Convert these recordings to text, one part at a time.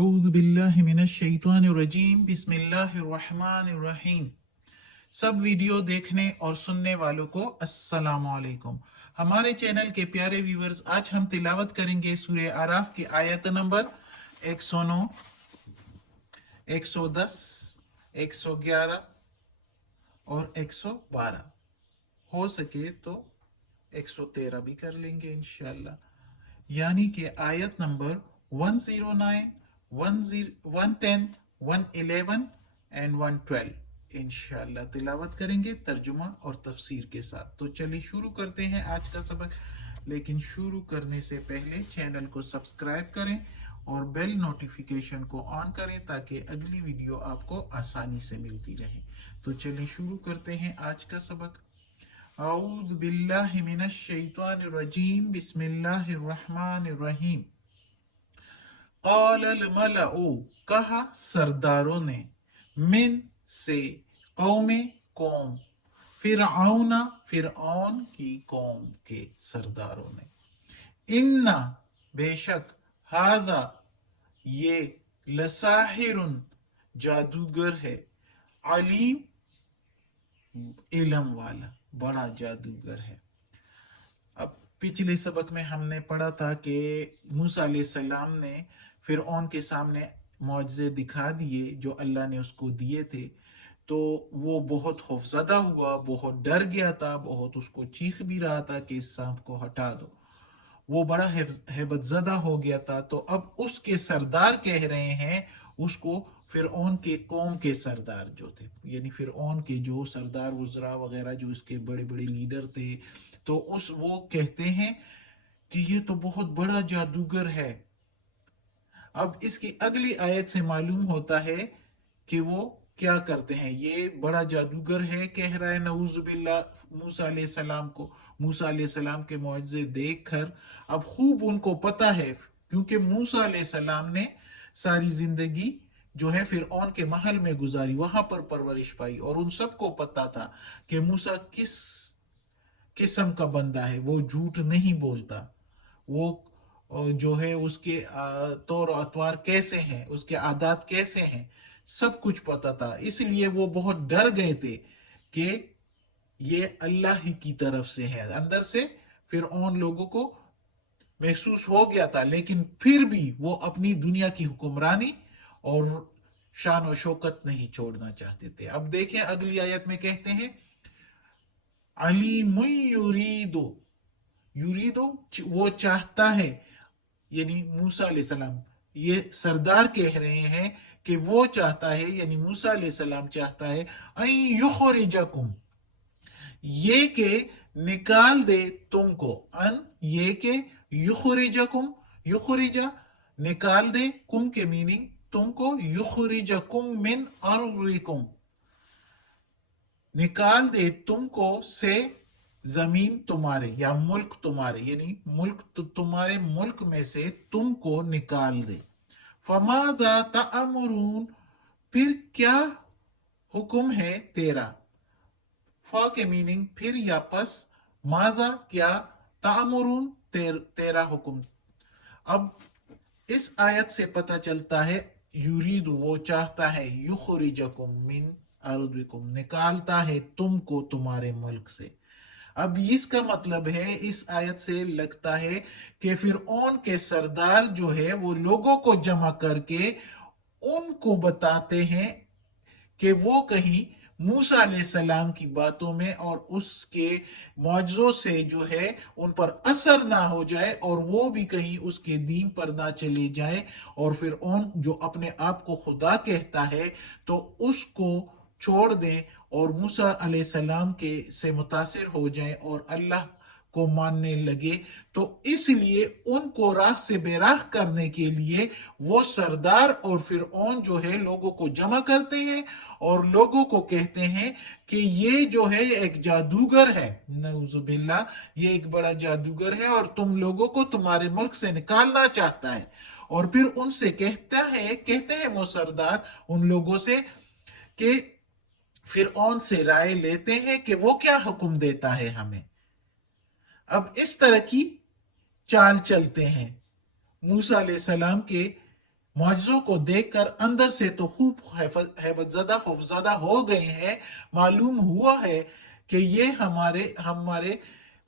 अऊज़ु बिल्लाहि मिनश शैतानिर रजीम बिस्मिल्लाहिर रहमानिर रहीम। सब वीडियो देखने और सुनने वालों को अस्सलामु अलैकुम। हमारे चैनल के प्यारे व्यूवर्स, आज हम तिलावत करेंगे सूरह आराफ की आयत नंबर 109, 110, 111 और 112। हो सके तो 113 भी कर लेंगे इंशाल्लाह। यानी कि आयत नंबर 109, 110, 111 एंड 112 इंशाल्लाह तिलावत करेंगे तर्जुमा और तफसीर के साथ। तो चलिए शुरू करते हैं आज का सबक। लेकिन शुरू करने से पहले चैनल को सब्सक्राइब करें और बेल नोटिफिकेशन को ऑन करें ताकि अगली वीडियो आपको आसानी से मिलती रहे। तो चलिए शुरू करते हैं आज का सबक। अऊज़ु बिल्लाहि मिनश शैतानिर रजीम बिस्मिल्लाहिर रहमानिर रहीम। क़ालल मलअ, कहा सरदारों ने, मिन से, कौमे कौम, फिरऔना फिरऔन की कौम के सरदारों ने, इन्ना बेशक, हादा ये, लसाहिरुन जादूगर है, अलीम इल्म वाला, बड़ा जादूगर है। अब पिछले सबक में हमने पढ़ा था कि मूसा अलैहिस्सलाम ने फिरऔन के सामने मौजज़े दिखा दिए जो अल्लाह ने उसको दिए थे। तो वो बहुत खौफज़दा हुआ, बहुत डर गया था, बहुत उसको चीख भी रहा था कि इस सांप को हटा दो। वो बड़ा हैबतज़दा हो गया था। तो अब उसके सरदार कह रहे हैं उसको, फिरऔन के कौम के सरदार जो थे, यानी फिरऔन के जो सरदार वज़रा वगैरह जो इसके बड़े बड़े लीडर थे, तो वो कहते हैं कि ये तो बहुत बड़ा जादूगर है। अब इसकी अगली आयत से मालूम होता है कि वो क्या करते हैं। ये बड़ा जादूगर है कह रहा है नऊज़ु बिल्लाह मूसा अलैहिस्सलाम को। मूसा अलैहिस्सलाम के मुआजिज़े देखकर अब खूब उनको पता है, क्योंकि मूसा अलैहिस्सलाम ने सारी जिंदगी जो है फिरऔन के महल में गुजारी, वहां पर परवरिश पाई, और उन सबको पता था कि मूसा किस किस्म का बंदा है। वो झूठ नहीं बोलता, वो जो है उसके तौर अतवार कैसे हैं, उसके आदात कैसे हैं, सब कुछ पता था। इसलिए वो बहुत डर गए थे कि ये अल्लाह ही की तरफ से है। अंदर से फिर उन लोगों को महसूस हो गया था, लेकिन फिर भी वो अपनी दुनिया की हुक्मरानी और शान और शौकत नहीं छोड़ना चाहते थे। अब देखें अगली आयत में कहते हैं, अलीमुन युरीदु, युरीदु वो चाहता है, यानी मूसा अलैहिस्सलाम, ये सरदार कह रहे हैं कि वो चाहता है, यानी मूसा अलैहिस्सलाम चाहता है, अन युखरिजकुम, ये के निकाल दे तुमको, अन ये के, युखरिजकुम, युखरिजा निकाल दे, कुम के मीनिंग तुमको, युखरिजकुम मिन अर्दिकुम निकाल दे तुमको से जमीन तुम्हारे या मुल्क तुम्हारे, यानी मुल्क तो तुम्हारे मुल्क में से तुमको निकाल दे। फमादा तअमुरून, फिर क्या हुक्म है तेरा। फा के मीनिंग फिर या पस, माजा क्या, तअमुरून तेरा हुक्म। अब इस आयत से पता चलता है युरीदु वो चाहता है, युखरिजकुम मिन अर्दिकुम निकालता है तुमको तुम्हारे मुल्क से। अब इसका मतलब है, इस आयत से लगता है कि फिरऔन के सरदार जो है वो लोगों को जमा करके उनको बताते हैं कि वो कहीं मूसा अलैहिस्सलाम की बातों में और उसके मौजज़ों से जो है उन पर असर ना हो जाए, और वो भी कहीं उसके दीन पर ना चले जाए, और फिर उन जो अपने आप को खुदा कहता है तो उसको छोड़ दें और मूसा अलैहिस्सलाम के से मुतासिर हो जाएं और अल्लाह को मानने लगे। तो इसलिए उनको राह से बेराह करने के लिए वो सरदार और फिरऔन जो है लोगों को जमा करते हैं और लोगों को कहते हैं कि ये जो है एक जादूगर है, नऊजुबिल्लाह, ये एक बड़ा जादूगर है और तुम लोगों को तुम्हारे मुल्क से निकालना चाहता है। और फिर उनसे कहते हैं वो सरदार उन लोगों से कि फिरऔन से राय लेते हैं कि वो क्या हुक्म देता है हमें। अब इस तरह की चाल चलते हैं मूसा अलैहिस्सलाम के मुआजिजों को देखकर अंदर से तो खूब हैबतज़दा खौफज़दा हो गए हैं। मालूम हुआ है कि ये हमारे हमारे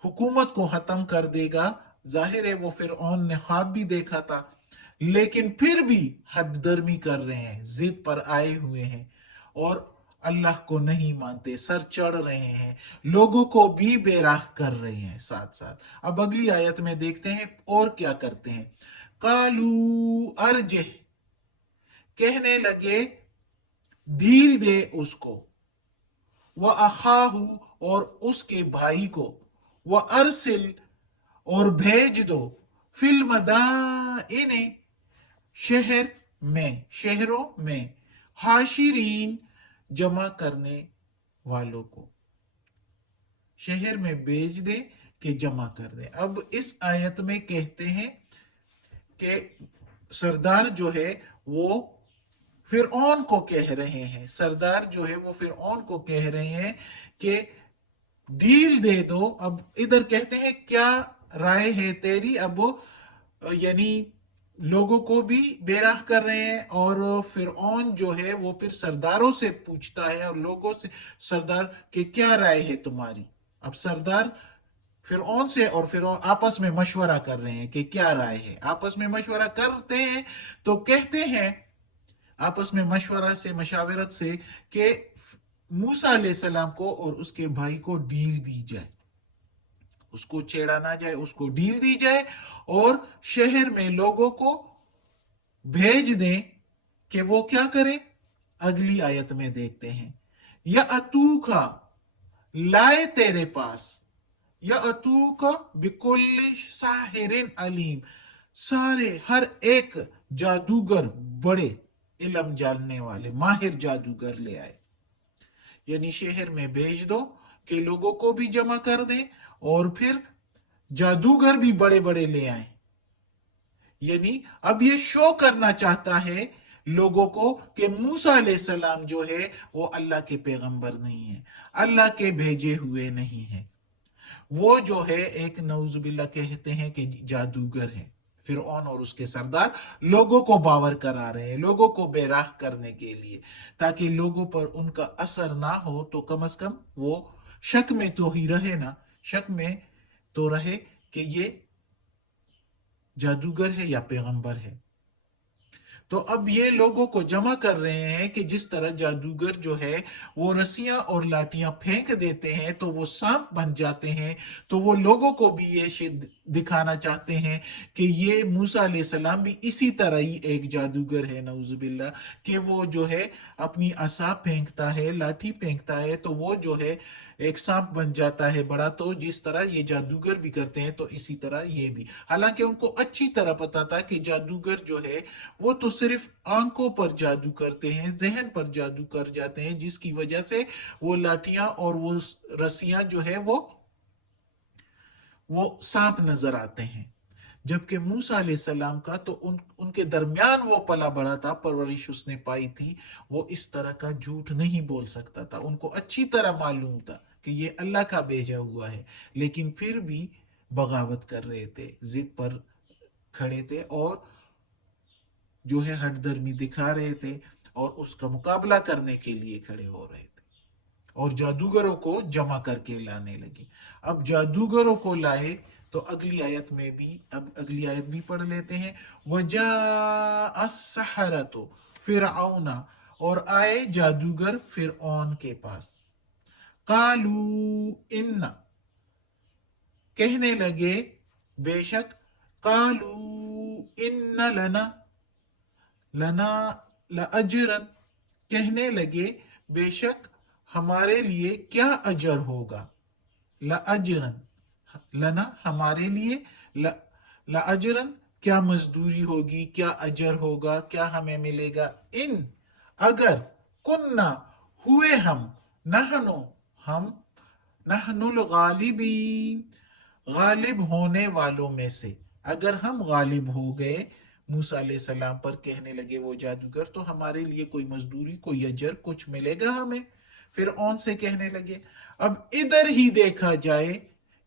हुकूमत को ख़त्म कर देगा। जाहिर है वो फिरऔन ने ख्वाब भी देखा था, लेकिन फिर भी हद दर्मी कर रहे हैं, जिद पर आए हुए हैं और अल्लाह को नहीं मानते, सर चढ़ रहे हैं, लोगों को भी बेराह कर रहे हैं साथ साथ। अब अगली आयत में देखते हैं और क्या करते हैं। कालू अर्जे, कहने लगे ढील दे उसको, व अखाहू और उसके भाई को, व अरसिल और भेज दो, फिल मदाइने शहर में, शहरों में, हाशिरीन जमा करने वालों को, शहर में भेज दे कि जमा कर दे। अब इस आयत में कहते हैं कि सरदार जो है वो फिरऔन को कह रहे हैं, सरदार जो है वो फिरऔन को कह रहे हैं कि डील दे दो। अब इधर कहते हैं क्या राय है तेरी। अब यानी लोगों को भी बेराह कर रहे हैं और फिरऔन जो है वो फिर सरदारों से पूछता है और लोगों से, सरदार के क्या राय है तुम्हारी। अब सरदार फिरऔन से और फिरऔन आपस में मशवरा कर रहे हैं कि क्या राय है। आपस में मशवरा करते हैं तो कहते हैं आपस में मशवरा से, मशावरत से, कि मूसा अलैहिस्सलाम को और उसके भाई को ढील दी जाए, उसको छेड़ा ना जाए, उसको ढील दी जाए और शहर में लोगों को भेज दें कि वो क्या करे। अगली आयत में देखते हैं, या अतूका लाए तेरे पास, या अतूका बिकुल्ल साहिरिन अलीम, सारे हर एक जादूगर, बड़े इल्म जानने वाले माहिर जादूगर ले आए। यानी शहर में भेज दो कि लोगों को भी जमा कर दे और फिर जादूगर भी बड़े बड़े ले आए। यानी अब ये शो करना चाहता है लोगों को कि मूसा अलैहिस्सलाम जो है वो अल्लाह के पैगंबर नहीं है, अल्लाह के भेजे हुए नहीं है। वो जो है एक नऊजुबिल्ला कहते हैं कि जादूगर है। फिरऔन और उसके सरदार लोगों को बावर करा रहे हैं, लोगों को बेराह करने के लिए, ताकि लोगों पर उनका असर ना हो, तो कम से कम वो शक में तो ही रहे ना, शक में तो रहे कि ये जादूगर है या पैगंबर है। तो अब ये लोगों को जमा कर रहे हैं कि जिस तरह जादूगर जो है वो रस्सियां और लाठियां फेंक देते हैं तो वो सांप बन जाते हैं, तो वो लोगों को भी ये दिखाना चाहते हैं कि ये मूसा अलैहिस्सलाम भी इसी तरह ही एक जादूगर है, नऊजुबिल्ला, कि वो जो है अपनी असा फेंकता है, लाठी फेंकता है तो वो जो है एक सांप बन जाता है बड़ा। तो जिस तरह ये जादूगर भी करते हैं तो इसी तरह ये भी। हालांकि उनको अच्छी तरह पता था कि जादूगर जो है वो तो सिर्फ आंखों पर जादू करते हैं, जहन पर जादू कर जाते हैं, जिसकी वजह से वो लाठियां और वो रस्सियां जो है वो सांप नजर आते हैं। जबकि मूसा अलैहिस्सलाम का तो उनके दरमियान वो पला बड़ा था, परवरिश उसने पाई थी, वो इस तरह का झूठ नहीं बोल सकता था। उनको अच्छी तरह मालूम था कि ये अल्लाह का भेजा हुआ है, लेकिन फिर भी बगावत कर रहे थे, जिद पर खड़े थे और जो है हठधर्मी दिखा रहे थे और उसका मुकाबला करने के लिए खड़े हो रहे थे और जादूगरों को जमा करके लाने लगे। अब जादूगरों को लाए तो अगली आयत में भी, अब अगली आयत भी पढ़ लेते हैं। वजा अस्सहरतो फिरऔना, और आए जादूगर फिरऔन के पास। कालू इन्ना, कहने लगे बेशक, कालू इन्ना लना, लना लअजरन, कहने लगे बेशक हमारे लिए क्या अजर होगा। लअजरन, लना हमारे लिए, लअजरन क्या मजदूरी होगी, क्या अजर होगा, क्या हमें मिलेगा। इन अगर, कुन्ना हुए हम, नहनो हम, नहनुल गालिबीन गालिब होने वालों में से, अगर हम गालिब हो गए मूसा अलैहिस्सलाम पर, कहने लगे वो जादूगर, तो हमारे लिए कोई मजदूरी, कोई अजर कुछ मिलेगा हमें। फिर औन से कहने लगे। अब इधर ही देखा जाए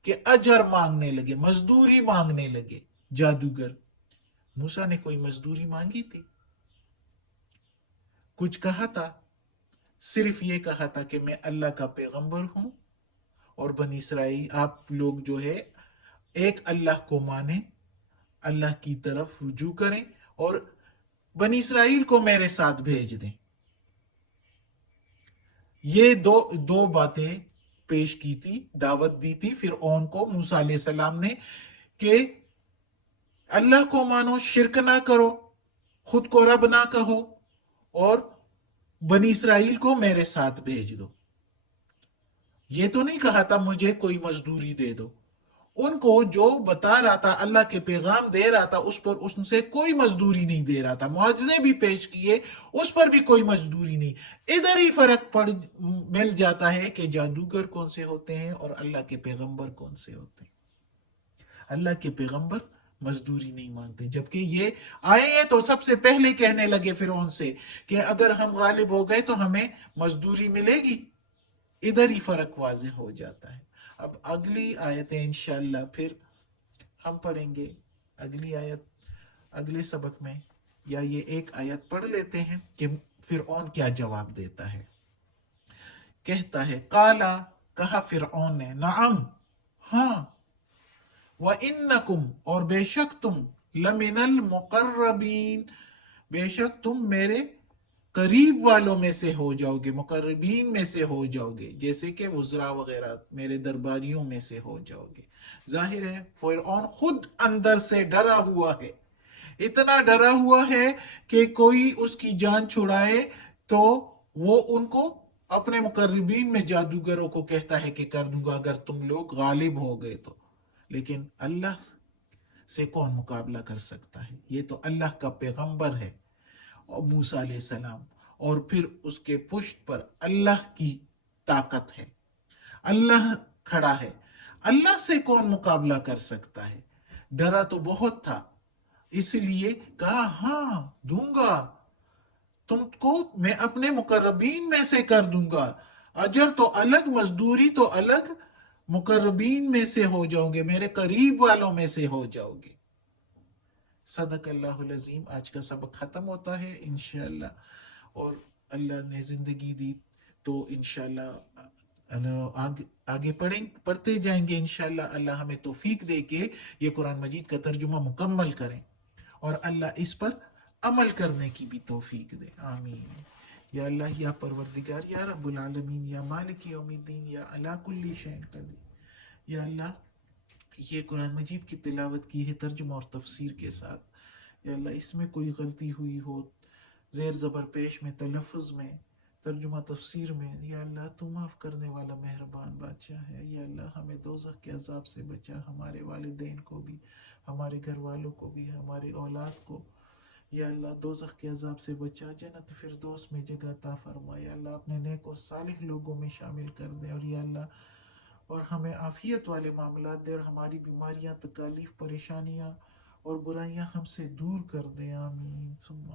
कि अजर मांगने लगे, मजदूरी मांगने लगे जादूगर। मूसा ने कोई मजदूरी मांगी थी? کچھ کہا تھا؟ صرف یہ کہا تھا کہ میں اللہ کا پیغمبر ہوں، اور بنی اسرائیل آپ لوگ جو ہے ایک اللہ کو مانیں، اللہ کی طرف رجوع کریں اور بنی اسرائیل کو میرے ساتھ بھیج دیں۔ یہ دو باتیں پیش کی تھی، دعوت دی تھی فرعون کو موسیٰ علیہ السلام نے کہ اللہ کو مانو، شرک نہ کرو، خود کو رب نہ کہو، اور بنی اسرائیل کو میرے ساتھ بھیج دو۔ یہ تو نہیں کہا تھا مجھے کوئی مزدوری دے دو۔ ان کو جو بتا رہا تھا، اللہ کے پیغام دے رہا تھا، اس پر ان سے کوئی مزدوری نہیں دے رہا تھا، معجزے بھی پیش کیے، اس پر بھی کوئی مزدوری نہیں۔ ادھر ہی فرق مل جاتا ہے کہ جادوگر کون سے ہوتے ہیں اور اللہ کے پیغمبر کون سے ہوتے ہیں۔ اللہ کے پیغمبر مزدوری نہیں مانگتے، جبکہ یہ آئے ہیں تو سب سے پہلے کہنے لگے فرعون سے کہ اگر ہم غالب ہو گئے تو ہمیں مزدوری ملے گی۔ ادھر ہی فرق واضح ہو جاتا ہے۔ اب اگلی آیتیں انشاءاللہ پھر ہم پڑھیں گے، اگلی آیت اگلے سبق میں، یا یہ ایک آیت پڑھ لیتے ہیں کہ فرعون کیا جواب دیتا ہے۔ کہتا ہے قالا، کہا فرعون نے، نعم، ہاں، وَإِنَّكُمْ، اور بے شک تم، لَمِنَ الْمُقَرَّبِينَ، بے شک تم میرے قریب والوں میں سے ہو جاؤ گے، مقربین میں سے ہو جاؤ گے، جیسے کہ وزراء وغیرہ، میرے درباریوں میں سے ہو جاؤ گے۔ ظاہر ہے فرعون خود اندر سے ڈرا ہوا ہے، اتنا ڈرا ہوا ہے کہ کوئی اس کی جان چھڑائے تو وہ ان کو اپنے مقربین میں جادوگروں کو کہتا ہے کہ کر دوں گا اگر تم لوگ غالب ہو گئے تو۔ لیکن اللہ سے کون مقابلہ کر سکتا ہے؟ یہ تو اللہ کا پیغمبر ہے، اور موسیٰ علیہ السلام، اور پھر اس کے پشت پر اللہ کی طاقت ہے، اللہ کھڑا ہے، اللہ سے کون مقابلہ کر سکتا ہے؟ ڈرا تو بہت تھا، اس لیے کہا ہاں دوں گا، تم کو میں اپنے مقربین میں سے کر دوں گا، اجر تو الگ، مزدوری تو الگ، مقربین میں سے ہو جاؤ گے، میرے قریب والوں میں سے ہو جاؤ گے۔ صدق اللہ العظیم۔ آج کا سبق ختم ہوتا ہے انشاءاللہ، اور اللہ نے زندگی دی تو انشاءاللہ آگے پڑھتے جائیں گے انشاءاللہ۔ اللہ ہمیں توفیق دے کے یہ قرآن مجید کا ترجمہ مکمل کریں، اور اللہ اس پر عمل کرنے کی بھی توفیق دے، آمین۔ یا اللہ، یا پروردگار، یا رب العالمین، یا مالک یوم الدین، یا علی کل شیء قدیر، یا اللہ یہ قرآن مجید کی تلاوت کی ہے ترجمہ اور تفسیر کے ساتھ، یا اللہ اس میں کوئی غلطی ہوئی ہو، زیر زبر پیش میں، تلفظ میں، ترجمہ تفسیر میں، یا اللہ تو معاف کرنے والا مہربان بادشاہ ہے۔ یا اللہ ہمیں دوزخ کے عذاب سے بچا، ہمارے والدین کو بھی، ہمارے گھر والوں کو بھی، ہماری اولاد کو، یا اللہ دوزخ کے عذاب سے بچا، جنت فردوس میں جگہ عطا فرما، یا اللہ اپنے نیک اور صالح لوگوں میں شامل کر دے، اور یا اللہ اور ہمیں عافیت والے معاملات دے، اور ہماری بیماریاں، تکالیف، پریشانیاں اور برائیاں ہم سے دور کر دے، آمین ثم